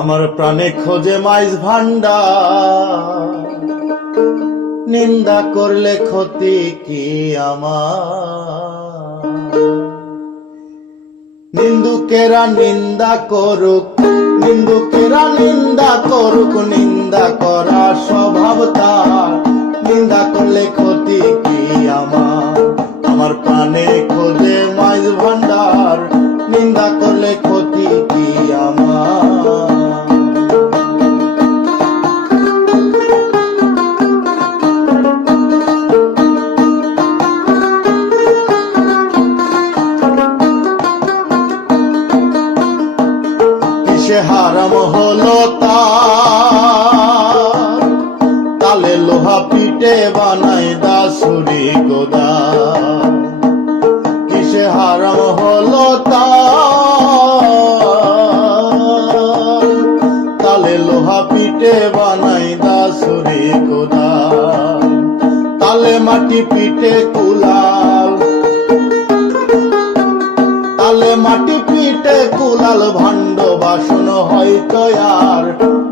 আমার প্রাণে খোঁজে মাইজ ভান্ডার, নিন্দা করলে ক্ষতি কি আমার? নিন্দুকেরা নিন্দা করুক, নিন্দুকেরা নিন্দা করুক, নিন্দা করা স্বভাব তার, নিন্দা করলে ক্ষতি কি আমার? আমার প্রাণে খোঁজে মাইজ ভান্ডার, নিন্দা করলে ক্ষতি কি আমার? হারাম হলো তার, তালে লোহা পিটে বানায় দাসুরি গোদা। কিসে হারাম হলো তার, তালে লোহা পিটে বানায় দাসুরি গোদা। তালে মাটি পিটে কুলাল, তালে মাটি পিটে কুলাল, ভাণ্ড বাসন হয়তো আর,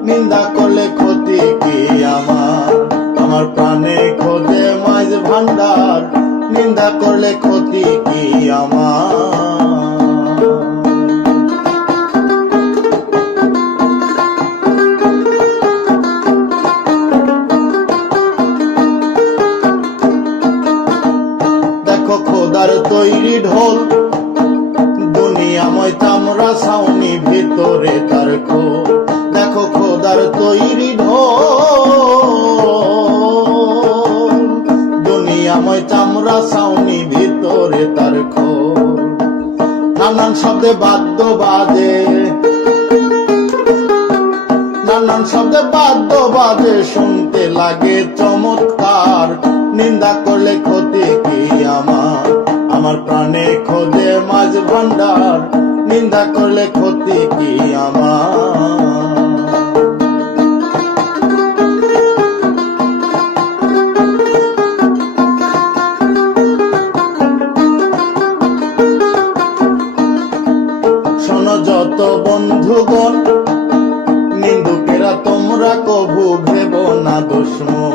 নিন্দা করলে ক্ষতি কি আমার? আমার প্রাণে খোঁজে মাইজ ভান্ডার, নিন্দা করলে ক্ষতি কি আমার? দেখো খোদার তৈরি ঢোল, দুনিয়াময় তামরা ছাউনি, ভিতরে তার খোল। দেখো খোদার তৈরি ঢোল, দুনিয়াময় তামরা ছাউনি, ভিতরে তার খোল। নানান শব্দে বাদ্য বাজে, নানান শব্দে বাদ্য বাজে, শুনতে লাগে চমৎকার, নিন্দা করলে ক্ষতি কি আমার? আমার প্রাণে খোঁজে মাঝ ভান্ডার, নিন্দা করলে ক্ষতি কি আমার? শোনো যত বন্ধুগণ, নিন্দুকেরা তোমরা কভু ভেব না দুশ্মন।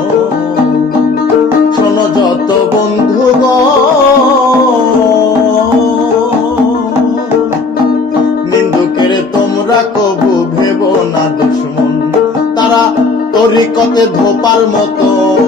শোনো যত বন্ধুগণ, নিন্দুকের তোমরা কভু ভেব না দুশ্মন। তারা তরিকতে ধোপার মতন,